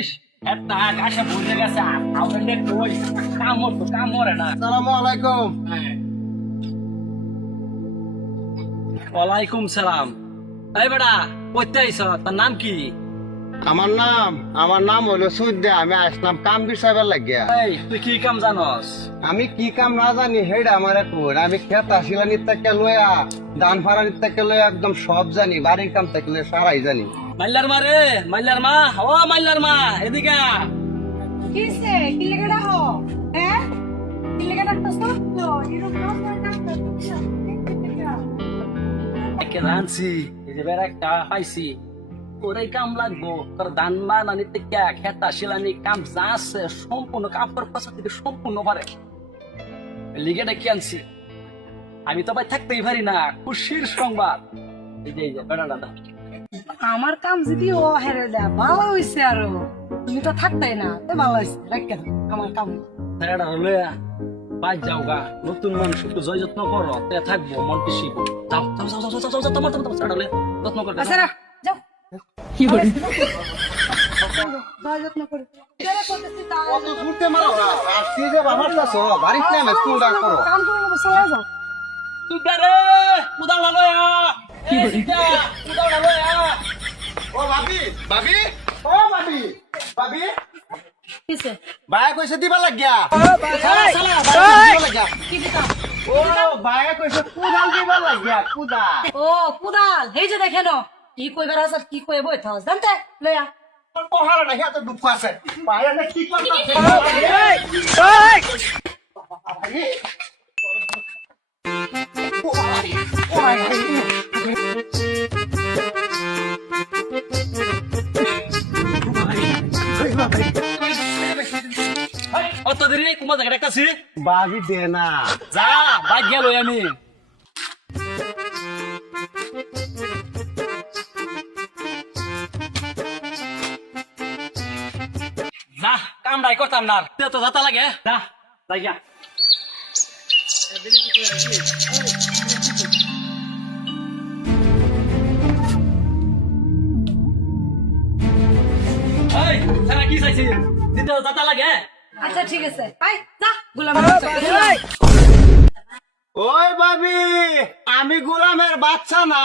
ইস, একটা আকাশে বুঝে গেছে আপনাদের কই কাম মরে না। আসসালামু আলাইকুম। হ্যাঁ। ওয়ালাইকুম সালাম। এই বেটা কইতে আইছ, তোর নাম কি? আমার নাম হলো সুদ্দা। আমি আসলাম কাম বিষয়বার লাগিয়া। এই তুই কি কাম জানস? আমি কি কাম না জানি হেডা আমার এখন। আমি খেত আসিলা নিত্যাকে লইয়া, ধান ফাড়া নিত্যাকে লইয়া একদম সব জানি। বাড়ির কাম থেকে লইয়া সারাই জানি। মাইলার মা রে, মাইলার মা, ও মাইলার মা, এদিকে আ। কিসে কি লেগে রাখো হ্যাঁ কি লেগে রাখতেছো তো এরকম একে রানছি, এই যে বেড়া একটা পাইছি, ওরাই কাম লাগবো। তোর ধান মান আনিতে কে খেতা শিলানি কাম যা আছে সম্পূর্ণ কাপড় পাশা থেকে সম্পূর্ণ পারে। লিগেটা কি আনছি, আমি তো ভাই থাকতেই পারি না। খুশির সংবাদ, এই যে বেড়া দাদা। আমার কাম যদি ও হেরে দেয় ভালো হইছে আরো তুমি তো থাকতেই না তো ভালো হইছে রেখে দাও আমার কাম বেড়া হলে বাদ যাও গা, নতুন মানুষ একটু জয় যত্ন করো, তে থাকবো মন খুশি। যাও যাও যাও যাও যাও যাও, তোমার বেড়া হলে যত্ন করবে। আচ্ছা রা, যাও কি করে যত্ন করে কত ছুটতে মারো না। আর কি যে বাবার চাষ বাড়িতে নামে স্কুলটা করো। কাম করে নেবো চলে যাও তুই রে কুদাল না লয়া, কি বলি কুদাল না লয়া। ও ভাবি, ভাবি, ও ভাবি, ভাবি, কিসে বায়া কইছে দিবা লাগিয়া। সালা সালা দিবা লাগিয়া। কি দিতাম ও বায়া কইছে কুদাল দিবা লাগিয়া, কুদাল। ও কুদাল এই যে দেখেন কি কইবার আছে আর কি কইব এটা জানতে লয়া পহারা না এত দুঃখ আছে। বায়া না কি করতেছে? অত দেরি কুমা জায়গা দেখতাছি, বাবি দে না। যা বাইক গেল আমি। যা কামড়াই করতাম না, তুই তো যাতা লাগে। যা যাই গা। এই সারা কি চাইছিস, দিতে যাতা লাগে। আচ্ছা ঠিক আছে আই যা গোলাম ওই ভাবি, আমি গোলামের বাচ্চা না।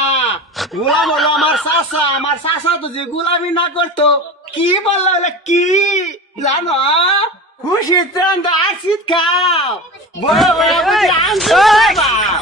গোলাম হলো আমার চাষা। আমার চাষা তো যে গোলামি না করতো কি বললো কি জানো? খুশি ত্রাণ আসিত খাও, বড় বড় বুঝি আনতে পাও।